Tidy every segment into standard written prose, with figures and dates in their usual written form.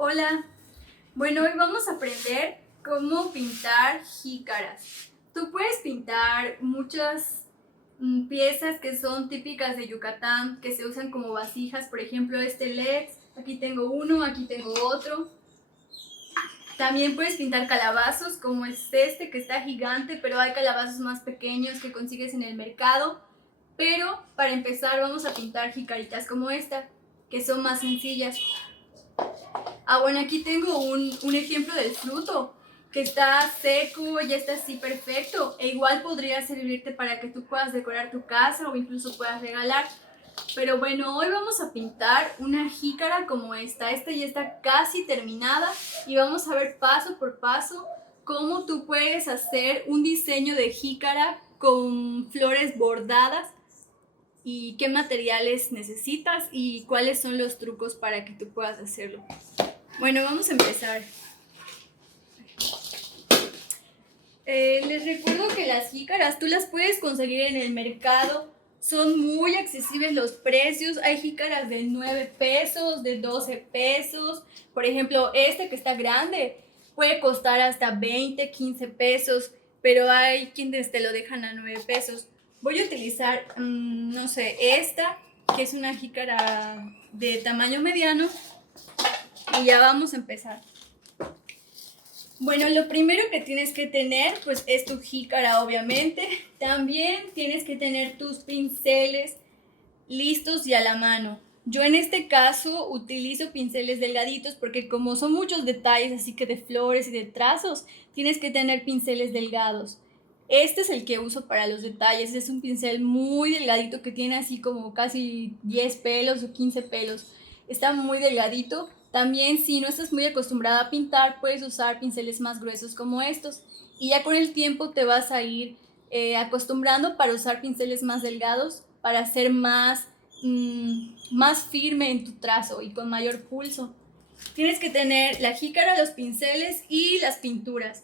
Hola, bueno, hoy vamos a aprender cómo pintar jícaras. Tú puedes pintar muchas piezas que son típicas de Yucatán, que se usan como vasijas, por ejemplo este LED, aquí tengo uno, aquí tengo otro. También puedes pintar calabazos como es este que está gigante, pero hay calabazos más pequeños que consigues en el mercado. Pero para empezar vamos a pintar jicaritas como esta, que son más sencillas. Bueno, aquí tengo un ejemplo del fruto, que está seco, ya está así perfecto. E igual podría servirte para que tú puedas decorar tu casa o incluso puedas regalar. Pero bueno, hoy vamos a pintar una jícara como esta. Esta ya está casi terminada y vamos a ver paso por paso cómo tú puedes hacer un diseño de jícara con flores bordadas y qué materiales necesitas y cuáles son los trucos para que tú puedas hacerlo. Bueno, vamos a empezar. Les recuerdo que las jícaras tú las puedes conseguir en el mercado. Son muy accesibles los precios. Hay jícaras de 9 pesos, de 12 pesos. Por ejemplo, este que está grande puede costar hasta 20, 15 pesos, pero hay quienes te lo dejan a 9 pesos. Voy a utilizar, no sé, esta, que es una jícara de tamaño mediano. Y ya vamos a empezar. Bueno, lo primero que tienes que tener pues es tu jícara, obviamente. También tienes que tener tus pinceles listos y a la mano. Yo en este caso utilizo pinceles delgaditos porque como son muchos detalles, así que de flores y de trazos, tienes que tener pinceles delgados. Este es el que uso para los detalles, es un pincel muy delgadito que tiene así como casi 10 pelos o 15 pelos. Está muy delgadito. También si no estás muy acostumbrada a pintar, puedes usar pinceles más gruesos como estos. Y ya con el tiempo te vas a ir acostumbrando para usar pinceles más delgados para ser más firme en tu trazo y con mayor pulso. Tienes que tener la jícara, los pinceles y las pinturas.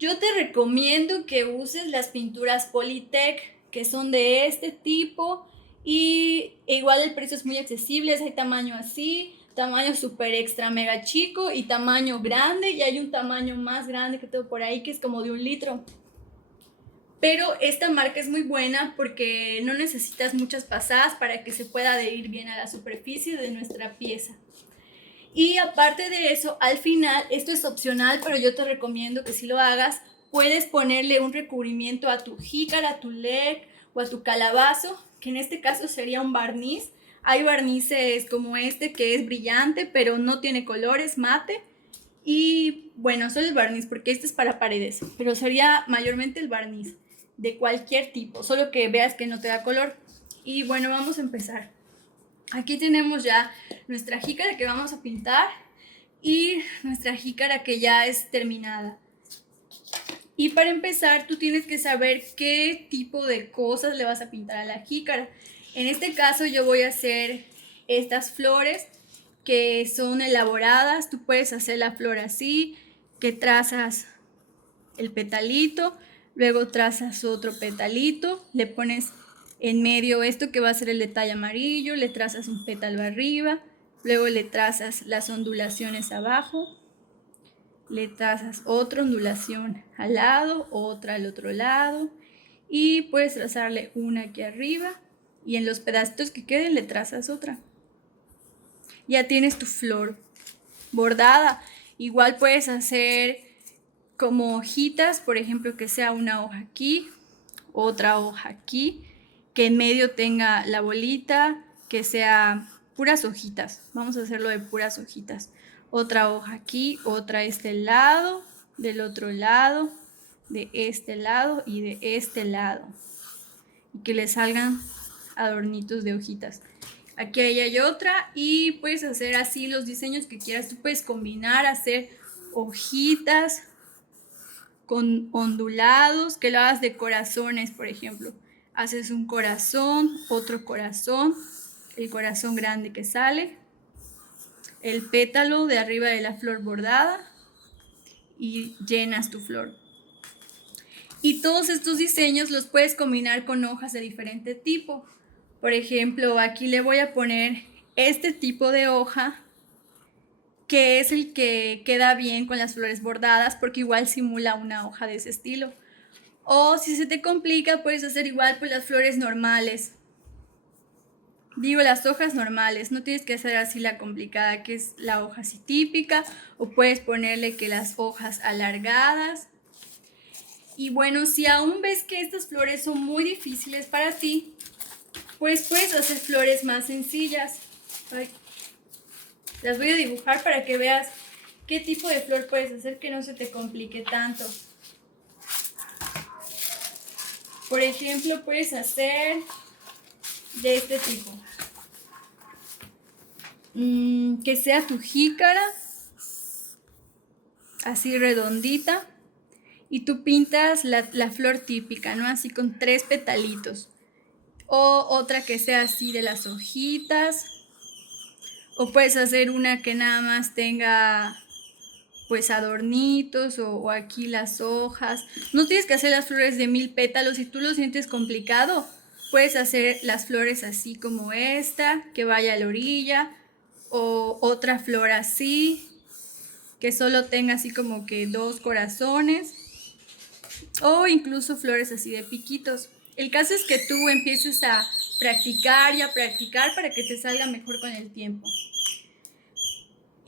Yo te recomiendo que uses las pinturas Polytech, que son de este tipo y igual el precio es muy accesible, hay tamaño así, tamaño super extra mega chico y tamaño grande, y hay un tamaño más grande que tengo por ahí que es como de 1 litro. Pero esta marca es muy buena porque no necesitas muchas pasadas para que se pueda adherir bien a la superficie de nuestra pieza. Y aparte de eso, al final, esto es opcional, pero yo te recomiendo que si lo hagas, puedes ponerle un recubrimiento a tu jícara, a tu leg o a tu calabazo, que en este caso sería un barniz. Hay barnices como este que es brillante, pero no tiene colores, mate. Y bueno, solo el barniz, porque este es para paredes, pero sería mayormente el barniz de cualquier tipo, solo que veas que no te da color. Y bueno, vamos a empezar. Aquí tenemos ya nuestra jícara que vamos a pintar y nuestra jícara que ya es terminada. Y para empezar, tú tienes que saber qué tipo de cosas le vas a pintar a la jícara. En este caso yo voy a hacer estas flores que son elaboradas. Tú puedes hacer la flor así, que trazas el petalito, luego trazas otro petalito, le pones en medio esto que va a ser el detalle amarillo, le trazas un pétalo arriba, luego le trazas las ondulaciones abajo, le trazas otra ondulación al lado, otra al otro lado, y puedes trazarle una aquí arriba, y en los pedacitos que queden le trazas otra. Ya tienes tu flor bordada. Igual puedes hacer como hojitas, por ejemplo, que sea una hoja aquí, otra hoja aquí, que en medio tenga la bolita, que sea puras hojitas. Vamos a hacerlo de puras hojitas. Otra hoja aquí, otra este lado, del otro lado, de este lado y de este lado. Y que le salgan adornitos de hojitas. Aquí hay otra y puedes hacer así los diseños que quieras. Tú puedes combinar, hacer hojitas con ondulados, que lo hagas de corazones, por ejemplo. Haces un corazón, otro corazón, el corazón grande que sale, el pétalo de arriba de la flor bordada y llenas tu flor. Y todos estos diseños los puedes combinar con hojas de diferente tipo. Por ejemplo, aquí le voy a poner este tipo de hoja que es el que queda bien con las flores bordadas porque igual simula una hoja de ese estilo. O si se te complica, puedes hacer igual pues las flores normales. Digo, las hojas normales, no tienes que hacer así la complicada, que es la hoja así típica, o puedes ponerle que las hojas alargadas. Y bueno, si aún ves que estas flores son muy difíciles para ti, pues puedes hacer flores más sencillas. Ay, las voy a dibujar para que veas qué tipo de flor puedes hacer que no se te complique tanto. Por ejemplo, puedes hacer de este tipo. Que sea tu jícara, así redondita, y tú pintas la flor típica, ¿no? Así con 3 petalitos. O otra que sea así de las hojitas. O puedes hacer una que nada más tenga pues adornitos o aquí las hojas. No tienes que hacer las flores de 1000 pétalos. Si tú lo sientes complicado, puedes hacer las flores así como esta, que vaya a la orilla, o otra flor así, que solo tenga así como que 2 corazones, o incluso flores así de piquitos. El caso es que tú empieces a practicar y a practicar para que te salga mejor con el tiempo.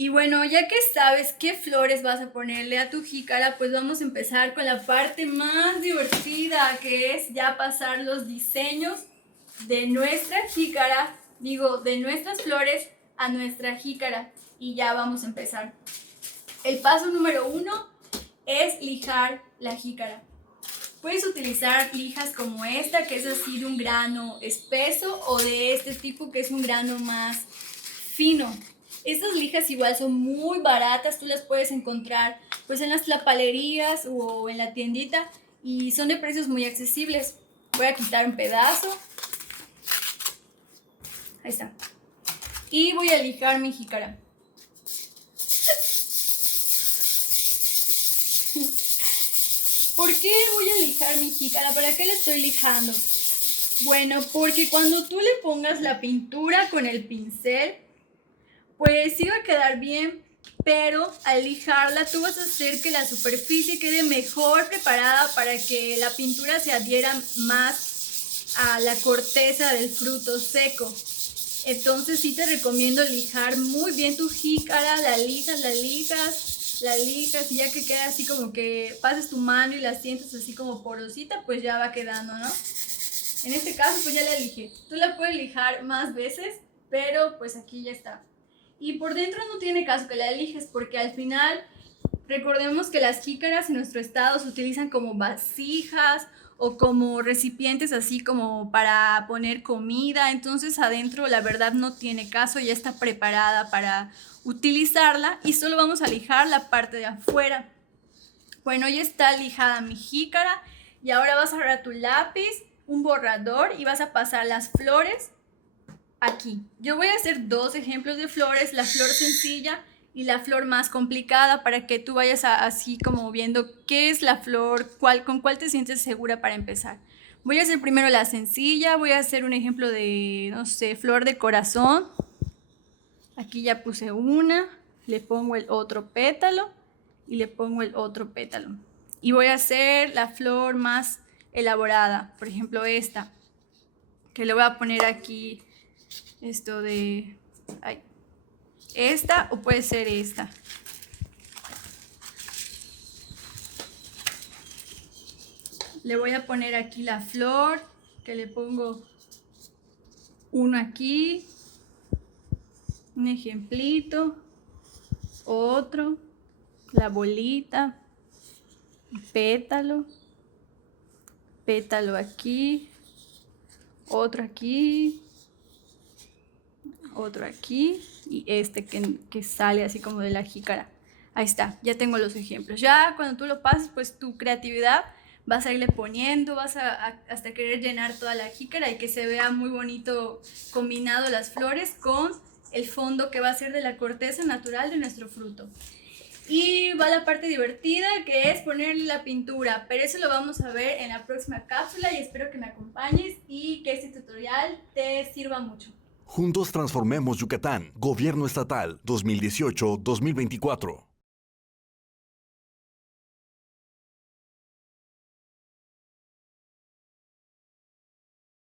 Y bueno, ya que sabes qué flores vas a ponerle a tu jícara, pues vamos a empezar con la parte más divertida, que es ya pasar los diseños de nuestra jícara, de nuestras flores a nuestra jícara. Y ya vamos a empezar. El paso número 1 es lijar la jícara. Puedes utilizar lijas como esta, que es así de un grano espeso, o de este tipo que es un grano más fino. Estas lijas igual son muy baratas, tú las puedes encontrar pues en las tlapalerías o en la tiendita y son de precios muy accesibles. Voy a quitar un pedazo. Ahí está. Y voy a lijar mi jícara. ¿Por qué voy a lijar mi jícara? ¿Para qué la estoy lijando? Bueno, porque cuando tú le pongas la pintura con el pincel, pues sí va a quedar bien, pero al lijarla tú vas a hacer que la superficie quede mejor preparada para que la pintura se adhiera más a la corteza del fruto seco. Entonces sí te recomiendo lijar muy bien tu jícara, la lijas, y ya que queda así como que pases tu mano y la sientes así como porosita, pues ya va quedando, ¿no? En este caso pues ya la lijé. Tú la puedes lijar más veces, pero pues aquí ya está. Y por dentro no tiene caso que la lijes porque al final recordemos que las jícaras en nuestro estado se utilizan como vasijas o como recipientes así como para poner comida, entonces adentro la verdad no tiene caso, ya está preparada para utilizarla y solo vamos a lijar la parte de afuera. Bueno, ya está lijada mi jícara y ahora vas a agarrar tu lápiz, un borrador y vas a pasar las flores aquí. Yo voy a hacer 2 ejemplos de flores, la flor sencilla y la flor más complicada para que tú vayas así como viendo qué es la flor, con cuál te sientes segura para empezar. Voy a hacer primero la sencilla, voy a hacer un ejemplo de, no sé, flor de corazón. Aquí ya puse una, le pongo el otro pétalo y le pongo el otro pétalo. Y voy a hacer la flor más elaborada, por ejemplo esta, que le voy a poner aquí esto de esta o puede ser esta. Le voy a poner aquí la flor, que le pongo uno aquí, un ejemplito, otro, la bolita, pétalo, pétalo aquí, otro aquí, otro aquí y este que sale así como de la jícara. Ahí está, ya tengo los ejemplos. Ya cuando tú lo pases, pues tu creatividad vas a irle poniendo, vas hasta querer llenar toda la jícara y que se vea muy bonito combinado las flores con el fondo que va a ser de la corteza natural de nuestro fruto. Y va la parte divertida, que es ponerle la pintura, pero eso lo vamos a ver en la próxima cápsula y espero que me acompañes y que este tutorial te sirva mucho. Juntos transformemos Yucatán. Gobierno Estatal 2018-2024.